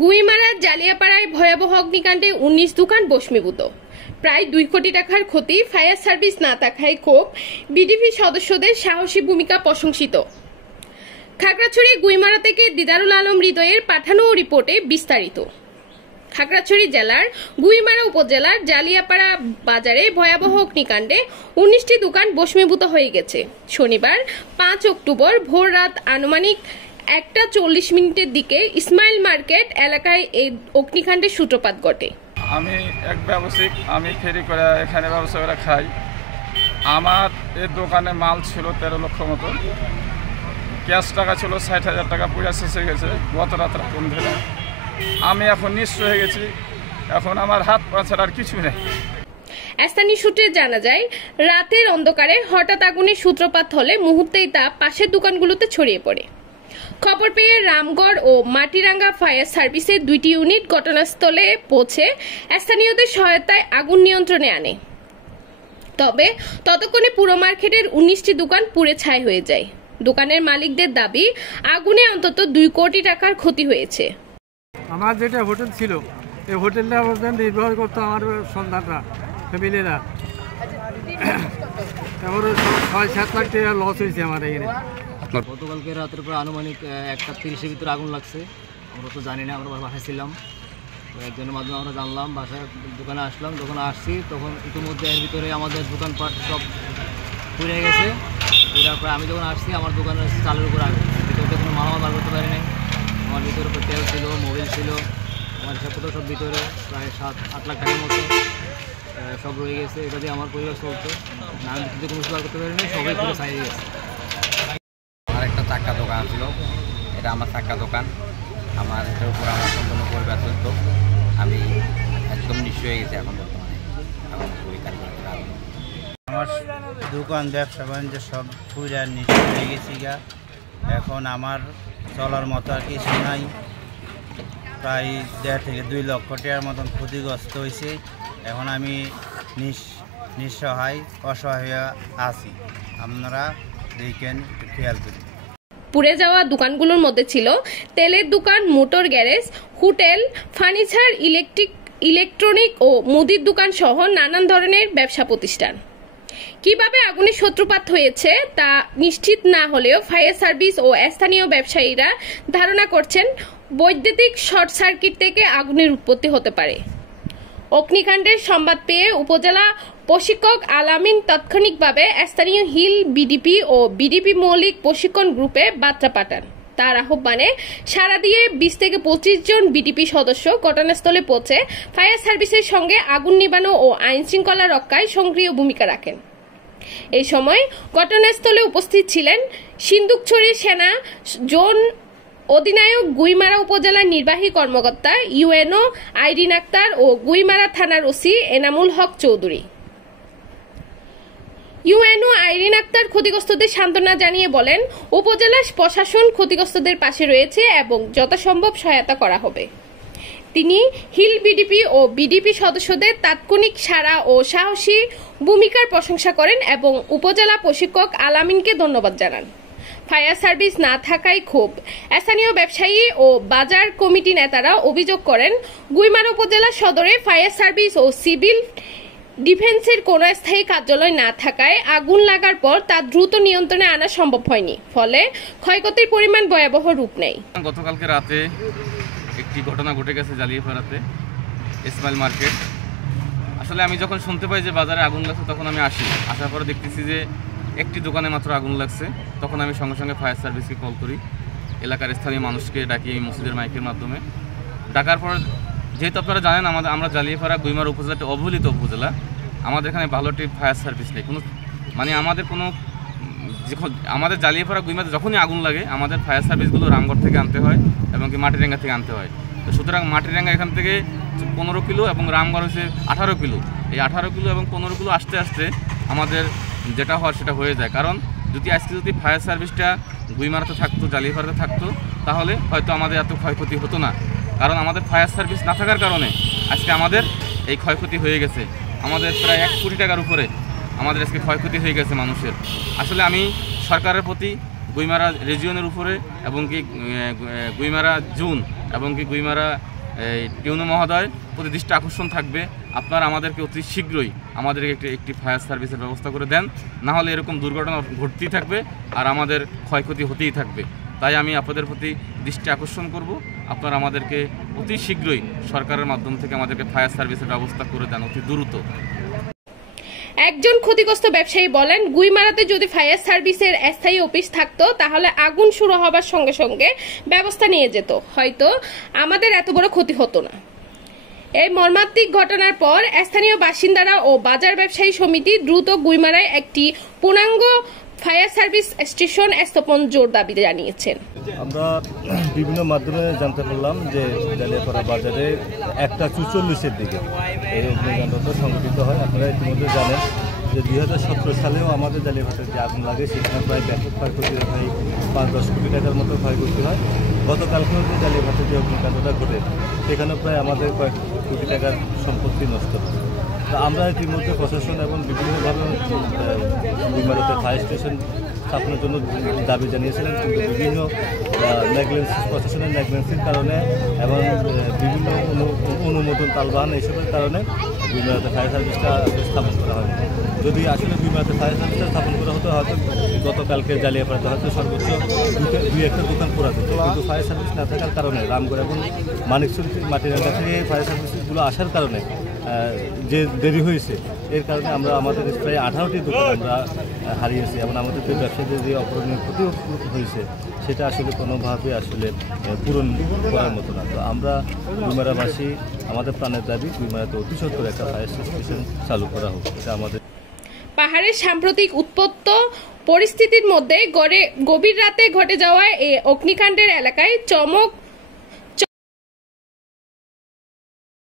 গুইমারার জালিয়াপাড়ায় ভয়াবহ অগ্নিকাণ্ডে ১৯ দোকান ভস্মীভূত। প্রায় ২ কোটি টাকার ক্ষতি। ফায়ার সার্ভিস না থাকায় ক্ষোভ। বিডিপি সদস্যদের সাহসী ভূমিকা প্রশংসিত। খাগড়াছড়ি গুইমারা থেকে দিদারুল আলম হৃদয়ের পাঠানো রিপোর্টে বিস্তারিত। খাগড়াছড়ি জেলার গুইমারা উপজেলার জালিয়াপাড়া বাজারে ভয়াবহ অগ্নিকাণ্ডে ১৯টি দোকান ভস্মীভূত হয়ে গেছে। শনিবার ৫ অক্টোবর ভোর রাত আনুমানিক ১টা ৪০ দিকে ইসমাইল মার্কেট এলাকায় এই অগ্নিকাণ্ডের সূত্রপাত ঘটে। আমি এক ব্যবসায়িক, আমি ফেরি করে এখানে ব্যবসা করে খাই। আমার এই দোকানে মাল ছিল ১৩ লক্ষ মতো, ক্যাশ টাকা ছিল ৬০,০০০ টাকা, পুরা শেষ হয়ে গেছে গত রাত রাত ধরে। আমি এখন নিঃস্ব হয়ে গেছি, এখন আমার হাত পা ছাড়া আর কিছু নেই। স্থানীয় সূত্রে জানা যায়, রাতের অন্ধকারে হঠাৎ আগুনের সূত্রপাত হলে মুহূর্তেই তা পাশের দোকানগুলোতে ছড়িয়ে পড়ে। খবর পেয়ে রামগড় ও মাটিরাঙ্গা ফায়ার সার্ভিসের ২টি ইউনিট ঘটনাস্থলে পৌঁছে স্থানীয়দের সহায়তায় আগুন নিয়ন্ত্রণে আনে। তবে ততক্ষণে পুরো মার্কেটের ১৯টি দোকান পুড়ে ছাই হয়ে যায়। দোকানের মালিকদের দাবি, আগুনে অন্তত ২ কোটি টাকার ক্ষতি হয়েছে। আমার যেটা হোটেল ছিল, এই হোটেলটা নির্ভর করতো আমার সন্তানরা, ফ্যামিলিরা। তারপরে ৬-৭ লাখ টাকা লস হয়েছে আমার এখানে। গতকালকে রাতের পর আনুমানিক ১টা ৩০-এর ভিতরে আগুন লাগছে। আমরা তো জানি না, আমরা বাসায় ছিলাম। একজনের মাধ্যমে আমরা জানলাম, বাসায় দোকানে আসলাম। যখন আসছি তখন ইতিমধ্যে এর ভিতরে আমাদের দোকানপাট সব পুড়ে গেছে। প্রায় আমি যখন আসছি আমার দোকানের চালের উপর আগুন, ভিতরে কোনো মালামাল বার করতে পারি নাই। আমার ভিতরে তেল ছিল, মোবাইল ছিল, আমার হিসাবপত্র সব ভিতরে প্রায় ৭-৮ লাখ টাকার মতো সব রয়ে গেছে। এটা দিয়ে আমার পরিবার চলতো না, আমি ভিতরে কোনো বার করতে পারিনি, সবাই পুরো ছাই হয়ে গেছে। আমার একটা চাক্কা দোকান ছিল, এটা আমার চাক্কা দোকান। আমার এটার উপর আমার সম্পূর্ণ পরিবার চলত। আমি একদম নিঃস্ব হয়ে গেছি এখন বর্তমানে। আমার দোকান, ব্যবসা বাণিজ্য সব পুরা নিঃস্ব হয়ে গেছি গা। এখন আমার চলার মতো আর কিছু নাই। প্রায় ১.৫ থেকে ২ লক্ষ টাকার মতন ক্ষতিগ্রস্ত হয়েছে। এখন আমি নিঃসহায়, অসহায় হয়ে আছি। আপনারা দেখেন, একটু খেয়াল করি। পুড়ে যাওয়া দোকানগুলোর মধ্যে ছিল তেলের দোকান, motor garage, hotel, furniture, electronic ও মুদির দোকান সহ নানান ধরনের ব্যবসা প্রতিষ্ঠান। কিভাবে আগুনের সূত্রপাত হয়েছে তা নিশ্চিত না হলেও ফায়ার সার্ভিস ও স্থানীয় ব্যবসায়ীরা ধারণা করছেন, বৈদ্যুতিক শর্ট সার্কিট থেকে আগুনের উৎপত্তি হতে পারে। অগ্নিকাণ্ডের সংবাদ পেয়ে উপজেলা প্রশিক্ষক আলামিন তাৎক্ষণিকভাবে স্থানীয় হিল বিডিপি ও বিডিপি মৌলিক প্রশিক্ষণ গ্রুপে বার্তা পাঠান। তার আহ্বানে সাড়া দিয়ে ২০ থেকে ২৫ জন বিডিপি সদস্য ঘটনাস্থলে পৌঁছে ফায়ার সার্ভিসের সঙ্গে আগুন নিবানো ও আইন শৃঙ্খলা রক্ষায় সক্রিয় ভূমিকা রাখেন। এই সময় ঘটনাস্থলে উপস্থিত ছিলেন সিন্দুকছড়ি সেনা জোন অধিনায়ক, গুইমারা উপজেলার নির্বাহী কর্মকর্তা ইউএনও আইরিন আক্তার ও গুইমারা থানার ওসি এনামুল হক চৌধুরী। ইউএনও আইরিন আক্তার ক্ষতিগ্রস্তদের সান্ত্বনা জানিয়ে বলেন, উপজেলা প্রশাসন ক্ষতিগ্রস্তদের পাশে রয়েছে এবং যথাসম্ভব সহায়তা করা হবে। তিনি হিল বিডিপি ও বিডিপি সদস্যদের তাৎক্ষণিক সাড়া ও সাহসী ভূমিকার প্রশংসা করেন এবং উপজেলা প্রশিক্ষক আলামিনকে ধন্যবাদ জানান। ফায়ার সার্ভিস না থাকায় ক্ষোভ। স্থানীয় ব্যবসায়ী ও বাজার কমিটি নেতারা অভিযোগ করেন, গুইমারা উপজেলা সদরে ফায়ার সার্ভিস ও সিভিল ডিফেন্সের কোনো স্থায়ী কার্যালয় না থাকায় আগুন লাগার পর তা দ্রুত নিয়ন্ত্রণে আনা সম্ভব হয়নি, ফলে ক্ষয়ক্ষতির পরিমাণ ভয়াবহ রূপ নেয়। গতকালকে রাতে একটি ঘটনা ঘটে গেছে জালিয়াপাড়াতে, ইসমাইল মার্কেট। আসলে আমি যখন শুনতে পাই যে বাজারে আগুন লাগছে, তখন আমি আসার পরে দেখতেছি যে একটি দোকানে মাত্র আগুন লাগছে। তখন আমি সঙ্গে সঙ্গে ফায়ার সার্ভিসকে কল করি, এলাকার স্থানীয় মানুষকে ডাকি মসজিদের মাইকের মাধ্যমে। ডাকার পর, যেহেতু আপনারা জানেন আমরা জালিয়াপাড়া গুইমারা উপজেলাটি অবহেলিত উপজেলা, আমাদের এখানে ভালো একটি ফায়ার সার্ভিস নেই। আমাদের জালিয়াপাড়া গুইমারাতে যখনই আগুন লাগে আমাদের ফায়ার সার্ভিসগুলো রামগড় থেকে আনতে হয় এবং কি মাটিরাঙ্গা থেকে আনতে হয়। তো সুতরাং মাটিরাঙ্গা এখান থেকে 15 কিলো এবং রামগড় হচ্ছে 18 কিলো। এই 18 কিলো এবং 15 কিলো আসতে আসতে আমাদের যেটা হওয়ার সেটা হয়ে যায়। কারণ যদি ফায়ার সার্ভিসটা গুইমারাতে থাকতো, জালিয়াপাড়াতে থাকতো, তাহলে হয়তো আমাদের এত ক্ষয়ক্ষতি হতো না। কারণ আমাদের ফায়ার সার্ভিস না থাকার কারণে আজকে আমাদের এই ক্ষয়ক্ষতি হয়ে গেছে। আমাদের প্রায় ১ কোটি টাকার উপরে আমাদের আজকে ক্ষয়ক্ষতি হয়ে গেছে মানুষের। আসলে আমি সরকারের প্রতি, গুইমারা রিজিয়নের উপরে এবং কি গুইমারা জোন এবং কি গুইমারা টিউনু মহোদয় প্রতি দৃষ্টি আকর্ষণ থাকবে, আপনারা আমাদেরকে অতি শীঘ্রই আমাদেরকে একটি ফায়ার সার্ভিসের ব্যবস্থা করে দেন, না হলে এরকম দুর্ঘটনা ঘটতেই থাকবে আর আমাদের ক্ষয়ক্ষতি হতেই থাকবে। তাই আমি আপনাদের প্রতি দৃষ্টি আকর্ষণ করব, আপনারা আমাদেরকে অতি শীঘ্রই সরকারের মাধ্যম থেকে আমাদেরকে ফায়ার সার্ভিসের ব্যবস্থা করে দেন অতি দ্রুত। একজন ক্ষতিগ্রস্ত ব্যবসায়ী বলেন, গুইমারাতে যদি ফায়ার সার্ভিসের স্থায়ী অফিস থাকতো তাহলে আগুন শুরু হবার সঙ্গে সঙ্গে ব্যবস্থা নিয়ে যেত, হয়তো আমাদের এত বড় ক্ষতি হতো না। এই মর্মান্তিক ঘটনার পর স্থানীয় বাসিন্দারা ও বাজার ব্যবসায়ী সমিতি দ্রুত গুইমারায় একটি পূর্ণাঙ্গ ফায়ার সার্ভিস স্টেশন স্থাপন জোর দাবি জানিয়েছেন। আমরা বিভিন্ন মাধ্যমে জানতে পারলাম যে জালিয়াপাড়া বাজারে 1:44-এর দিকে এই অগ্নিকাণ্ডটা সংঘটিত হয়। আপনারা ইতিমধ্যে জানেন যে 2017 সালেও আমাদের জালিয়াপাড়াতে যে আগুন লাগে সেখানে প্রায় ব্যাপক ক্ষয়ক্ষতি হয়, 5-10 কোটি টাকার মতো ক্ষয়ক্ষতি হয়। গতকালকেও যে জালিয়াপাড়াতে যে অগ্নিকাণ্ডটা ঘটে সেখানে প্রায় আমাদের কয়েক কোটি টাকার সম্পত্তি নষ্ট হয়। তো আমরা ইতিমধ্যে প্রশাসন এবং বিভিন্নভাবে গুইমারাতে ফায়ার স্টেশন স্থাপনের জন্য দাবি জানিয়েছিলেন, কিন্তু বিভিন্ন প্রশাসনের নেগলেন্সির কারণে এবং বিভিন্ন অনুমোদন তালবাহান এইসবের কারণে গুইমারাতে ফায়ার সার্ভিসটা স্থাপন করা হয়নি। যদি আসলে গুইমারাতে ফায়ার সার্ভিসটা স্থাপন করা হতো হয়তো গতকালকে জালিয়াপাড়াতে হয়তো সর্বোচ্চ 2-1টা দোকান পোড়া হতো, কিন্তু ফায়ার সার্ভিস না থাকার কারণে রামগড় এবং মানিকচুর মাটিরাঙ্গা থেকে ফায়ার সার্ভিসগুলো আসার কারণে যে দেরি হয়েছে, এর কারণে আমরা আমাদের প্রায় 18টি দোকান আমরা হারিয়েছি এবং আমাদের যে ব্যবসায়ীদের যে অপরণীয় ক্ষতি হয়েছে সেটা আসলে কোনোভাবে আসলে পূরণ করার মতো না। তো আমরা গুইমারাবাসী আমাদের প্রাণের দাবি গুইমারাতে অতি সত্বর একটা ফায়ার স্টেশন চালু করা হোক, এটা আমাদের। পাহাড়ের সাম্প্রতিক উত্তপ্ত পরিস্থিতির মধ্যে গভীর রাতে ঘটে যাওয়া এই অগ্নিকাণ্ডের এলাকায় চমক